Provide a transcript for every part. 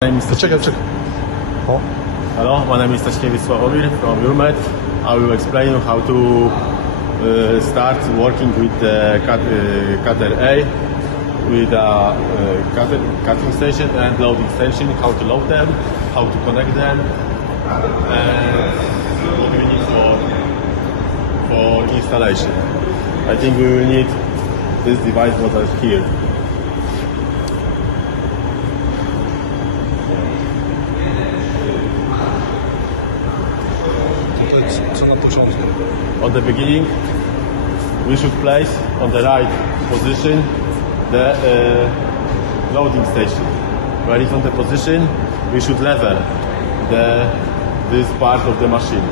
Czekaj. O. Hello, my name is Sławomir from Urmet. I will explain you how to start working with the cutter A with a cutting station and loading station, how to load them, how to connect them, and what we need for installation. I think we will need this device what is here. Co na początku? On the beginning, we should place on the right position the loading station. Where it's on the position, we should level this part of the machine.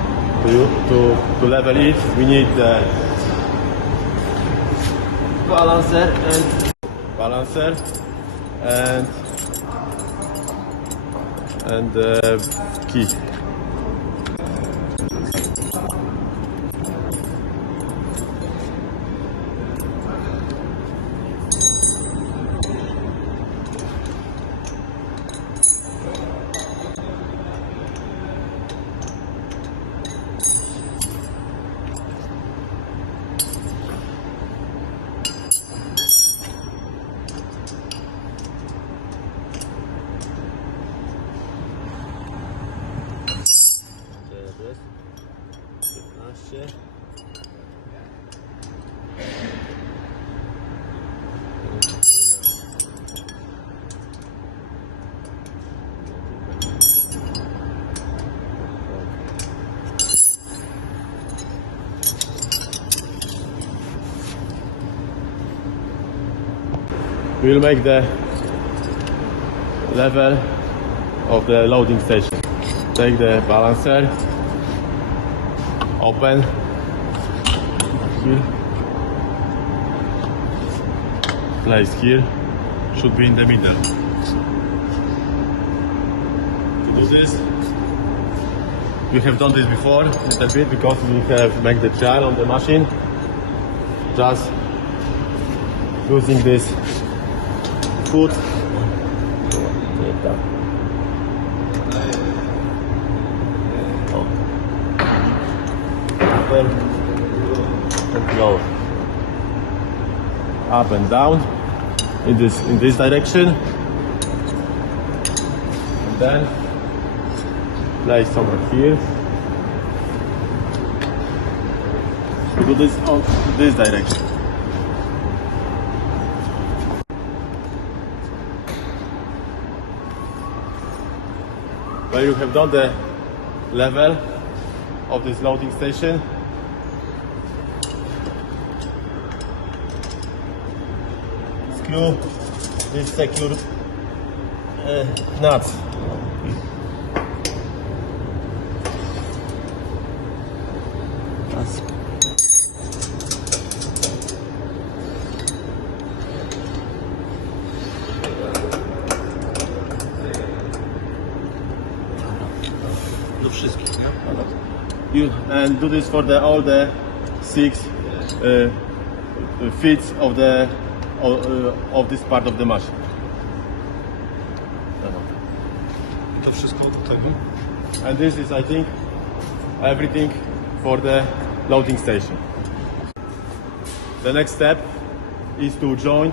To level it, we need the balancer and the key. We'll make the level of the loading station. Take the balancer, open here, place here, should be in the middle. To do this, we have done this before a little bit because we have made the trial on the machine. Just using this foot. Open and close. Up and down in this direction, and then place somewhere here. We do this on this direction. Where you have done the level of this loading station, screw this secure nuts. Do wszystkich, nie? And do this for all the 6 feet of this part of the machine. To wszystko do tego. And this is, I think, everything for the loading station. The next step is to join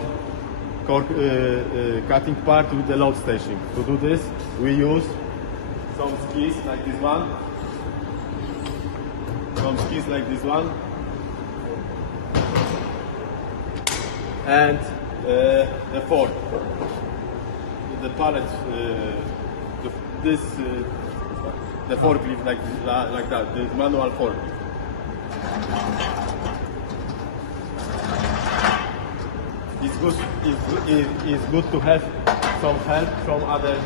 cutting part with the load station. To do this, we use some skis like this one. And the fork, the pallet, the forklift like that, the manual forklift. It's good to have some help from other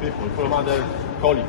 people, from other colleagues.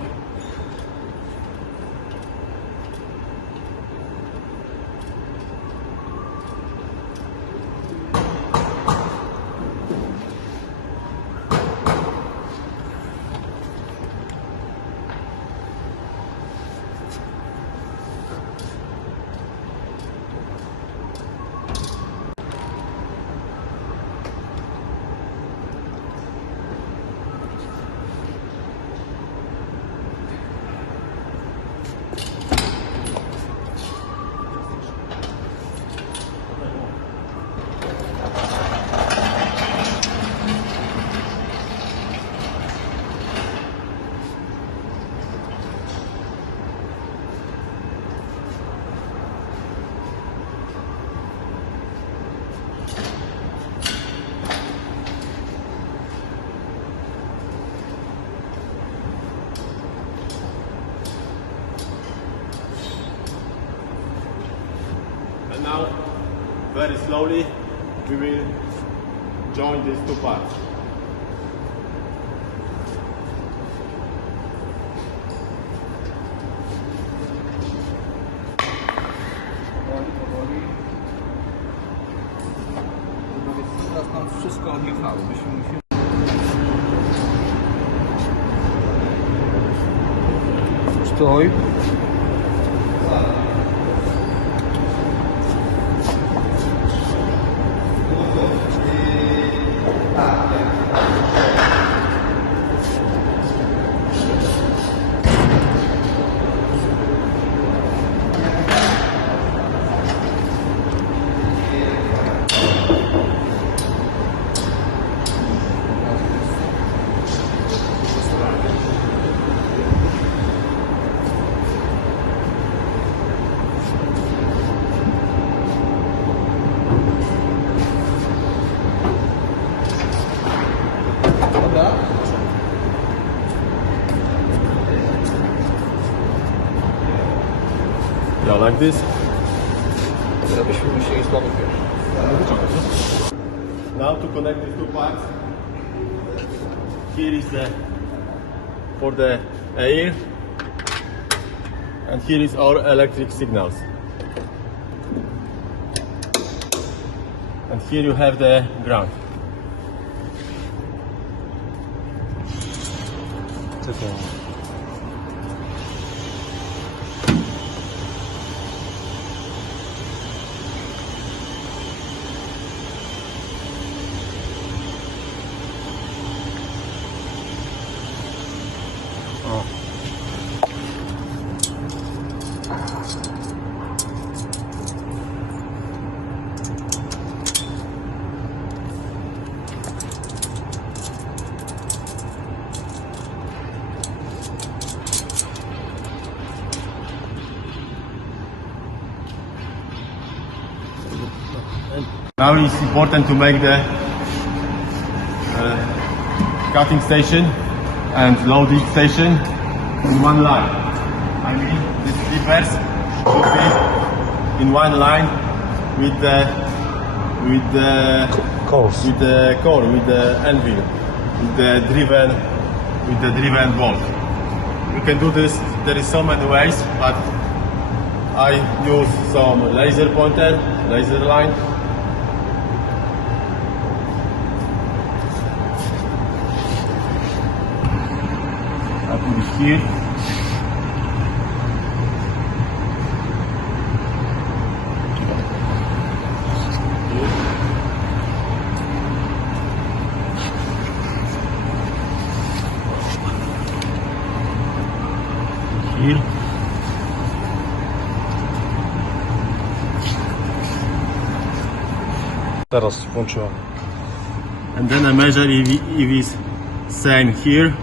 very slowly we will join these two parts. Powoli. Powiedz, teraz nam wszystko odjechało. Byśmy musieli... Stój. Dobra. Yeah, like this. Teraz byśmy musieli słabo pierwszy. Now to connect these two parts, here is the for the air, and here is our electric signals. And here you have the ground. Czekaj. O. Now it's important to make the cutting station and loading station in one line. I mean, the clippers should be in one line with the Course. with the core, with the anvil, with the driven bolt. You can do this. There is so many ways, but I use some laser pointer, laser line. I put it here. Here. Teraz włączyłem. And then I measure if it's same here.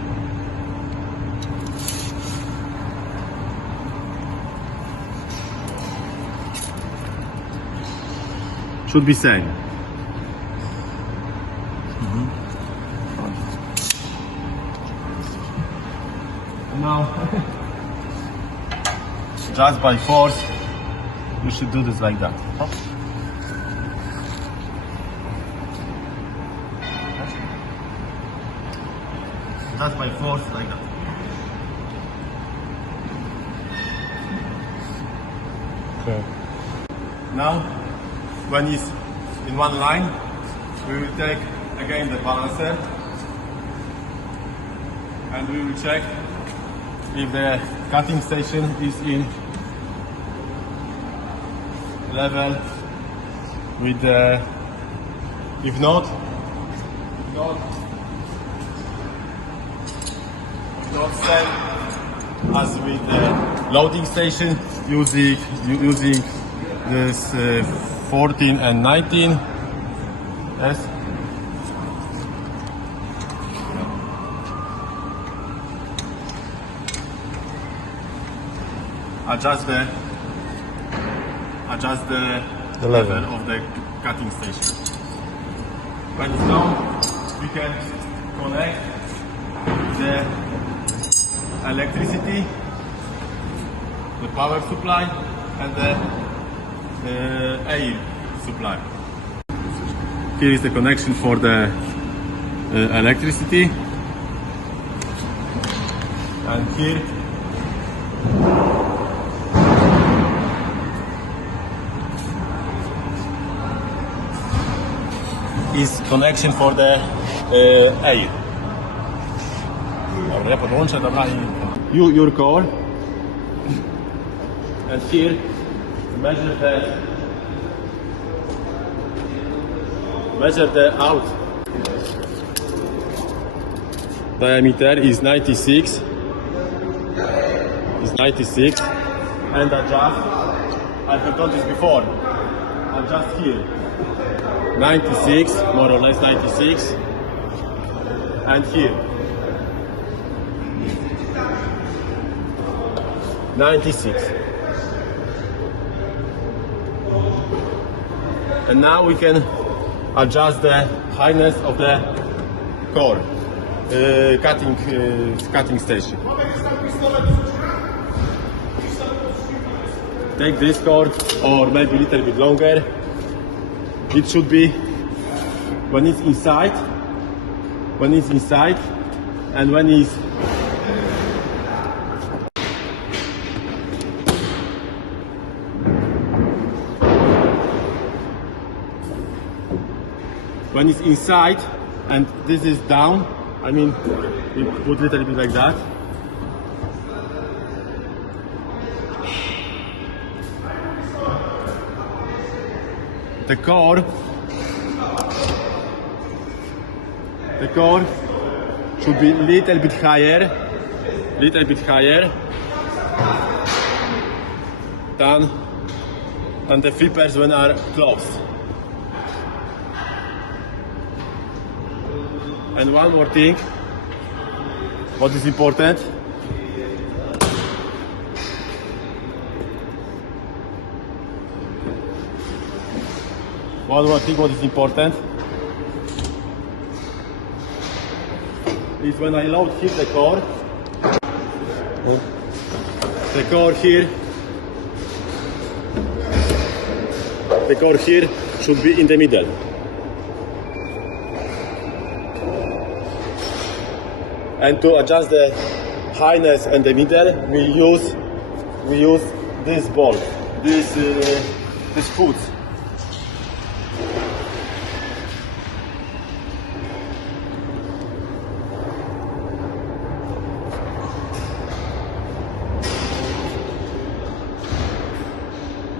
Should be same. And now, just by force, you should do this like that. Just by force, like that. Okay. Now, when it's in one line, we will take again the balancer and we will check if the cutting station is in level with the, if not same as with the loading station using this 14 and 19. Yes. Adjust the level of the cutting station. When it's done, we can connect the electricity, the power supply, and the air supply. Here is the connection for the electricity, and here is connection for the air. Dobra, ja podłączę, dobra, i your core, and here measure the out diameter is 96, and adjust. I have done this before. Adjust here 96, more or less 96, and here 96. And now we can adjust the highness of the core, cutting station. Take this cord, or maybe a little bit longer. It should be when it's inside, and when it's inside and this is down, I mean, we put a little bit like that. The core should be little bit higher than the flippers when are closed. And one more thing, what is important, is when I load here the core here should be in the middle. And to adjust the highness and the middle, we use this bolt, this foot.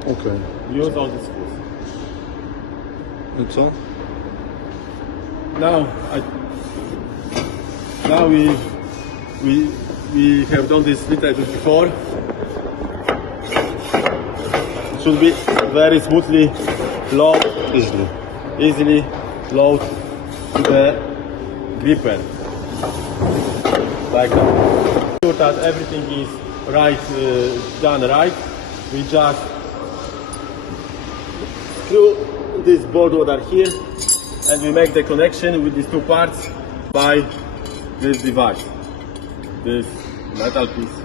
Okay. Use all these foots. That's all? Now we have done this little bit before. Should be very smoothly load, easily load to the gripper, like that. Sure that everything is right, done right. We just screw this bolt over here, and we make the connection with these two parts by this device, this metal piece.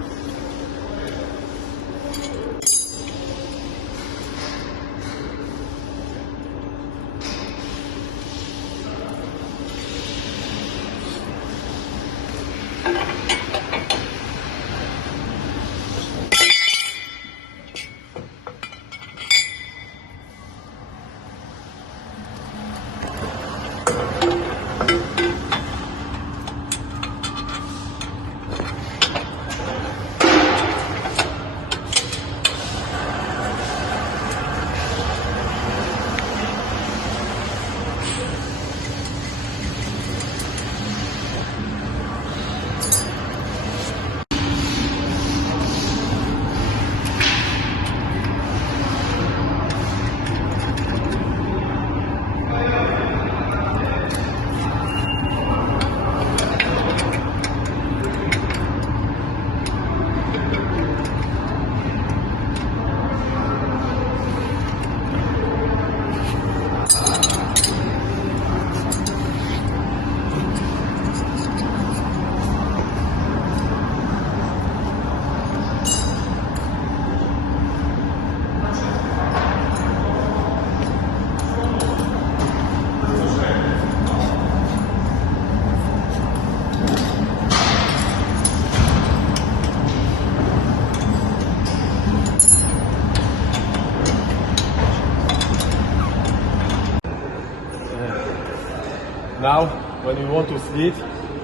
Now, when we want to slit,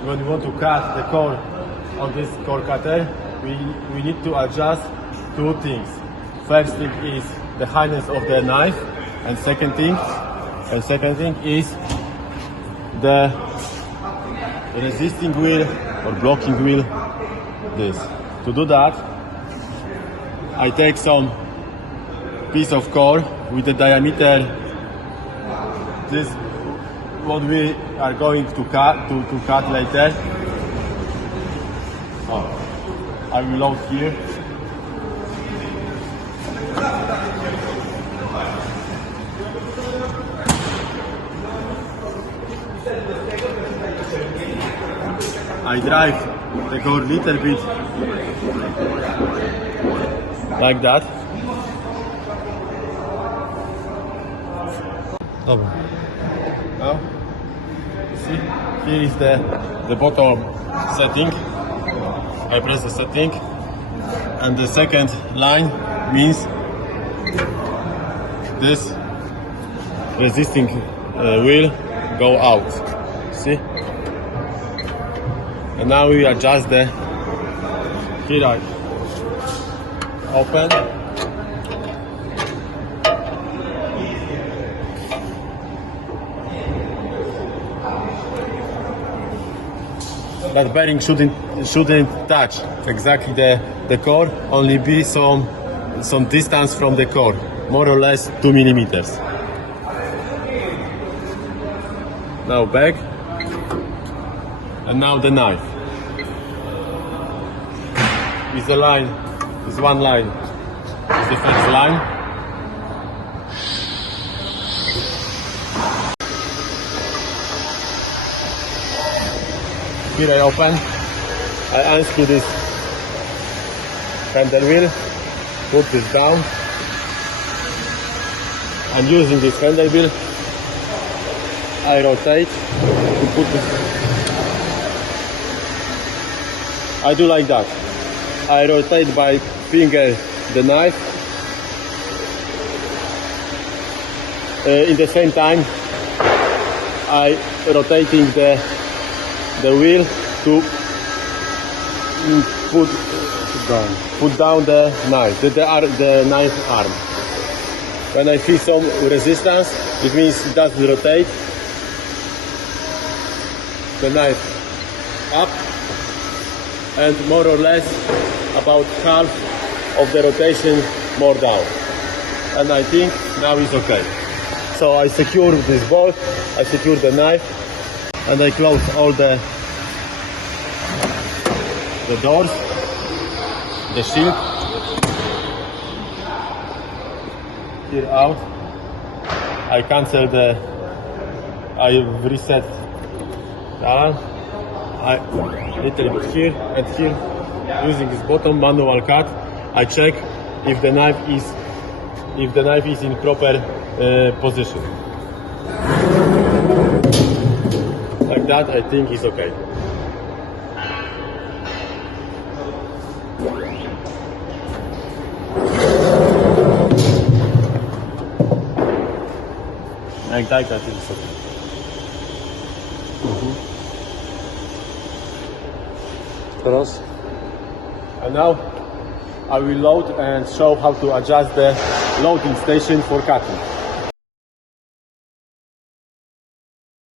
when we want to cut the core on this core cutter, we need to adjust two things. First thing is the highness of the knife, and second thing is the resisting wheel or blocking wheel. This. To do that, I take some piece of core with the diameter. This what we are going to cut later. I will load here. I drive the core little bit like that. Dobra. Now, see, here is the bottom setting. I press the setting, and the second line means this resisting wheel go out. See? And now we adjust the. Here I open. But bearing shouldn't touch exactly the core, only be some distance from the core, more or less 2 millimeters. Now back, and now the knife. Is the line, is one line, is the first line. Here I open, I unscrew this handle wheel, put this down, and using this handle wheel, I rotate to put this. I do like that. I rotate by finger the knife. In the same time, I rotating the wheel to put down the knife, the knife arm. When I feel some resistance, it means it doesn't rotate. The knife up, and more or less about half of the rotation more down. And I think now it's okay. So I secure this bolt, I secure the knife, and I close all the doors, the shield, here out. I cancel I reset that. I little bit here and here, using this bottom manual cut. I check if the knife is in proper position. Like that, I think it's okay. Like that, I think it's okay. Teraz? And now I will load and show how to adjust the loading station for cutting.